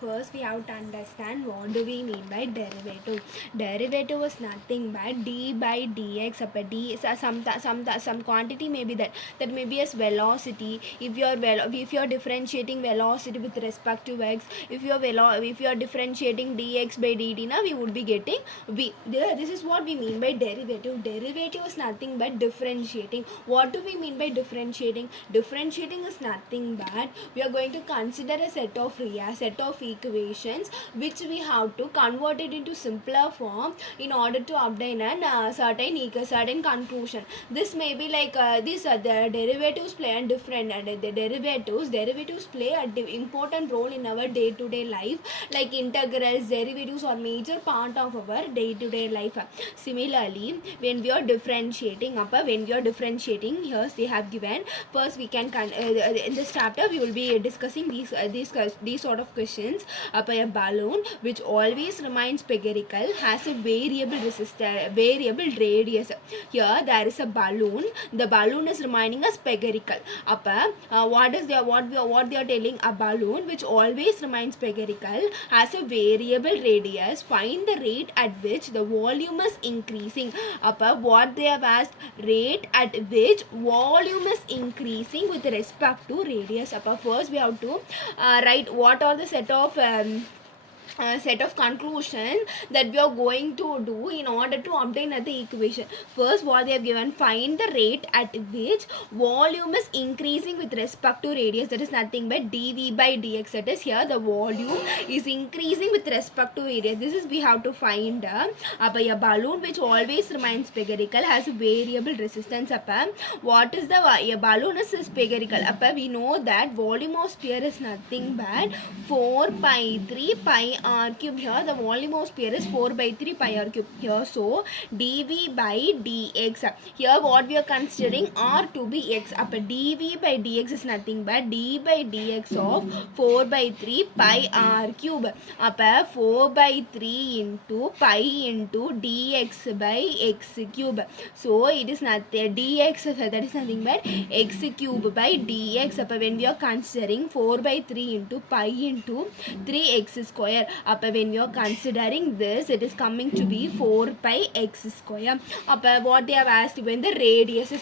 first we have to understand what do we mean by derivative. Derivative is nothing but d by dx. D is some quantity may be that may be as velocity. If you're differentiating velocity with respect to x, if you're differentiating dx by dt, now we would be getting v. This is what we mean by derivative. Derivative is nothing but differentiating. What do we mean by differentiating? Differentiating is nothing but we are going to consider a set of equations which we have to convert it into simpler form in order to obtain a certain conclusion. This may be like the derivatives play a different and the derivatives play an important role in our day-to-day life, like integrals. Derivatives are major part of our day-to-day life. Similarly, when we are differentiating, here they have given. First we can in this chapter we will be discussing these sort of questions. A balloon which always remains spherical has a variable radius. Here there is a balloon. The balloon is remaining a spherical. What they are telling? A balloon which always remains spherical has a variable radius. Find the rate at which the volume is increasing. What they have asked, rate at which volume is increasing with respect to radius. First we have to write what are the set of conclusion that we are going to do in order to obtain the equation. First, what they have given, find the rate at which volume is increasing with respect to radius. That is nothing but dv by dx. That is, here the volume is increasing with respect to radius. This is we have to find a balloon which always remains spherical has variable resistance. What is a balloon is spherical. We know that volume of sphere is nothing but 4 pi 3 pi r cube. Here the volume of sphere is 4 by 3 pi r cube. Here, so dv by dx. Here what we are considering r to be x. Dv by dx is nothing but d by dx of 4 by 3 pi r cube. 4 by 3 into pi into dx by x cube. So it is nothing dx, that is nothing but x cube by dx. When we are considering 4 by 3 into pi into 3x square. When we are considering this, it is coming to be 4 pi x square. What they have asked, when the radius is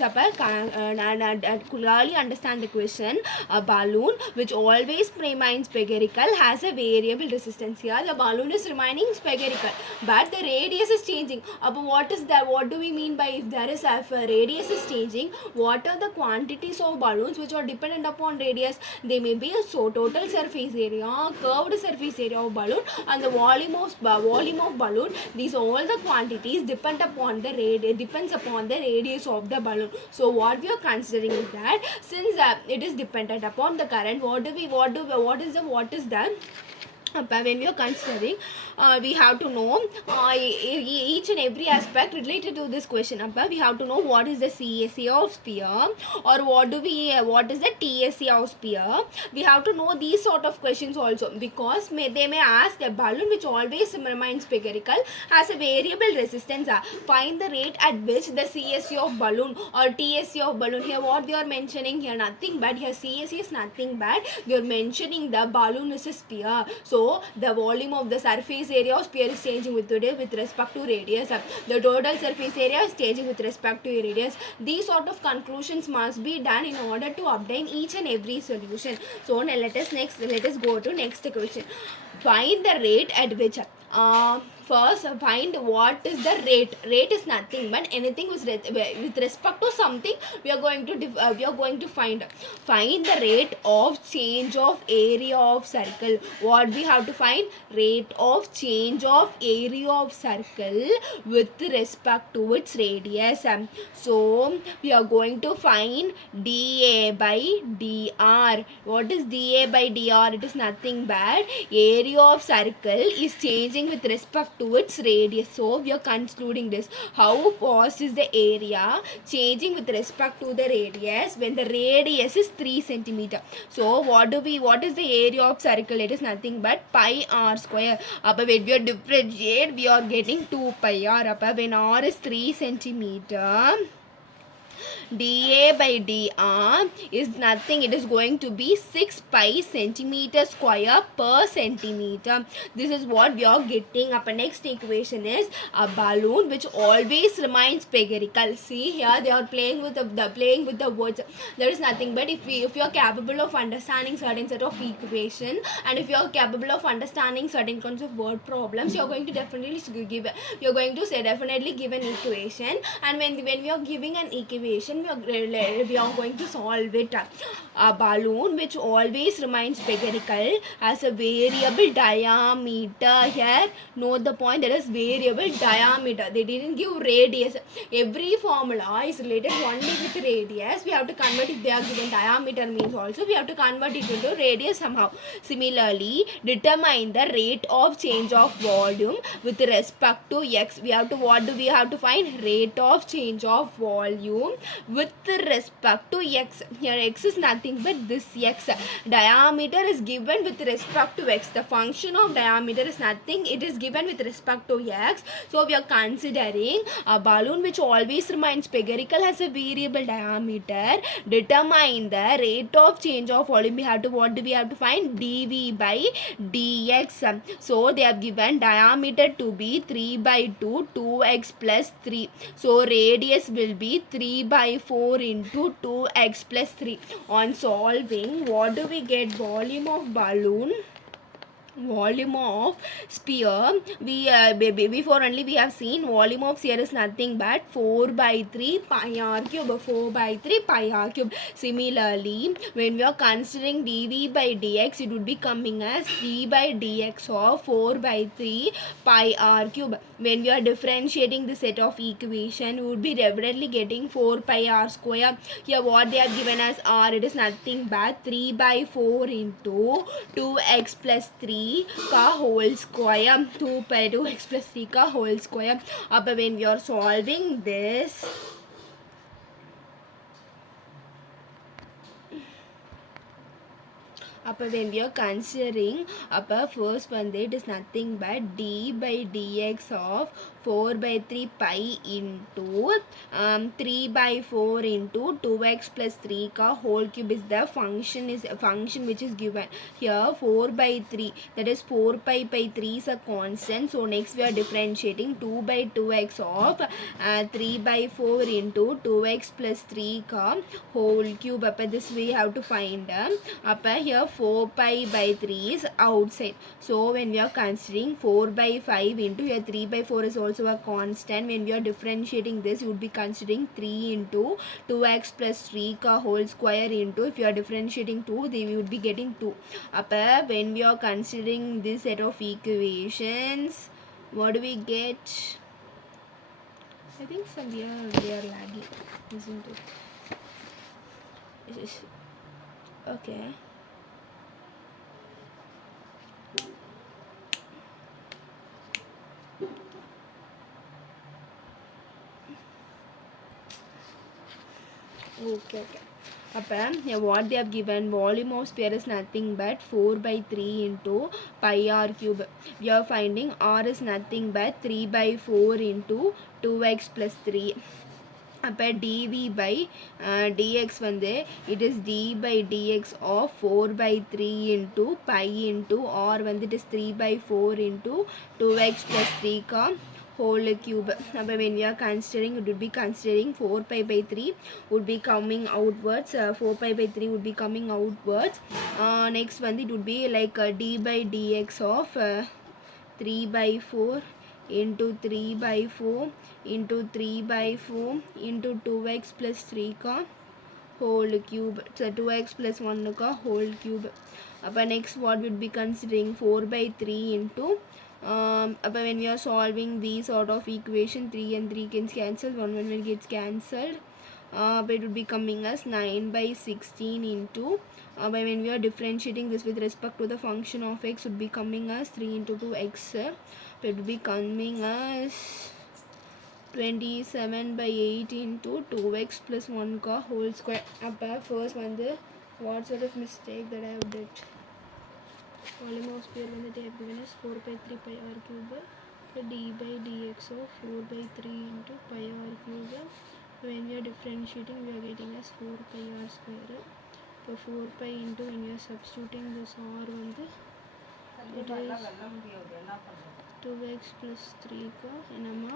clearly understand the question. A balloon which always remains spherical has a variable resistance. Here the balloon is remaining spherical but the radius is changing. What is that? What do we mean by if radius is changing? What are the quantities of balloons which are dependent upon radius? They may be total surface area, curved surface area of balloon, and the volume of balloon. These all the quantities depends upon the radius of the balloon. So what we are considering is that since it is dependent upon the current, what is that? When we are considering, we have to know each and every aspect related to this question. We have to know what is the CSA of sphere, or what is the TSA of sphere. We have to know these sort of questions also, because they may ask a balloon which always remains spherical has a variable resistance. Find the rate at which the CSA of balloon or TSA of balloon. Here what they are mentioning, here nothing but here CSA is nothing but they are mentioning the balloon is a sphere. So the volume of the surface area of sphere is changing with respect to radius. The total surface area is changing with respect to radius. These sort of conclusions must be done in order to obtain each and every solution. So now let us go to next question. Find the rate at which first find what is the rate. Rate is nothing but anything with respect to something we are going to find the rate of change of area of circle. What we have to find? Rate of change of area of circle with respect to its radius. So we are going to find dA by dr. What is dA by dr? It is nothing but area of circle is changing with respect to its radius. So we are concluding this. How fast is the area changing with respect to the radius when the radius is 3 centimeter? So what is the area of circle? It is nothing but pi r square. When we are differentiate, we are getting 2 pi r. When r is 3 centimeter, dA by dr is nothing. It is going to be 6 pi centimeter square per centimeter. This is what we are getting. Up next equation is a balloon which always remains spherical. See here they are playing with the words. There is nothing but if you are capable of understanding certain set of equation, and if you are capable of understanding certain kinds of word problems, you are going to definitely definitely give an equation. And when we are giving an equation, we are going to solve it. A balloon which always remains spherical has a variable diameter. Here note the point, there is variable diameter. They didn't give radius. Every formula is related only with radius. We have to convert. If they are given diameter means also we have to convert it into radius somehow. Similarly, determine the rate of change of volume with respect to x. What do we have to find? Rate of change of volume with respect to x. Here x is nothing but this x. Diameter is given with respect to x. The function of diameter is nothing. It is given with respect to x. So we are considering a balloon which always remains spherical has a variable diameter. Determine the rate of change of volume. What do we have to find? dV by dx. So they have given diameter to be 3 by 2, 2x plus 3. So radius will be 3 by 4 into 2x plus 3. On solving, what do we get? Volume of balloon, volume of sphere. We before only we have seen volume of sphere is nothing but 4 by 3 pi r cube. 4 by 3 pi r cube. Similarly, when we are considering dv by dx, it would be coming as d by dx of 4 by 3 pi r cube. When we are differentiating the set of equation, we would be definitely getting 4 pi r square. Here what they have given as r, it is nothing but 3 by 4 into 2x plus 3 का whole square. 2 by 2x plus 3 का whole square. अब when we are solving this, when we are considering first one, it is nothing but d by dx of 4 by 3 pi into 3 by 4 into 2x plus 3 ka whole cube is the function which is given here. 4 by 3, that is 4 pi by 3 is a constant. So next we are differentiating 2 by 2x of 3 by 4 into 2x plus 3 ka whole cube. This we have to find. Here 4 pi by 3 is outside. So when we are considering 4 by 5 into here 3 by 4 is also a constant. When we are differentiating this, you would be considering 3 into 2x plus 3 ka whole square into, if you are differentiating 2, they would be getting 2. When we are considering this set of equations, what do we get? I think somewhere they are lagging, isn't it? Okay. Here what they have given, volume of sphere is nothing but 4 by 3 into pi r cube. We are finding r is nothing but 3 by 4 into 2x plus 3. dv by dx vande, it is d by dx of 4 by 3 into pi into r vande, it is 3 by 4 into 2x plus 3 ka whole cube. When we are considering, it would be considering 4 pi by 3 would be coming outwards. 4 pi by 3 would be coming outwards. Next one, it would be like d by dx of 3 by 4 into 3 by 4 into 3 by 4 into 2x plus 3 ka whole cube. So 2x plus 1 ka whole cube. Next what would be considering 4 by 3 into when we are solving these sort of equation, 3 and 3 gets cancelled, 1 gets cancelled. It would be coming as 9 by 16 into when we are differentiating this with respect to the function of x, would be coming as 3 into 2x. It would be coming as 27 by 8 into 2x plus 1 ka whole square. First one, what sort of mistake that I have did? Volume of sphere when they have given us 4 by 3 pi r cube, d by dx of 4 by 3 into pi r cube So when we are differentiating, we are getting as 4 pi r square. So 4 pi into when you are substituting this r வந்து it is 2x plus 3 का என்னமா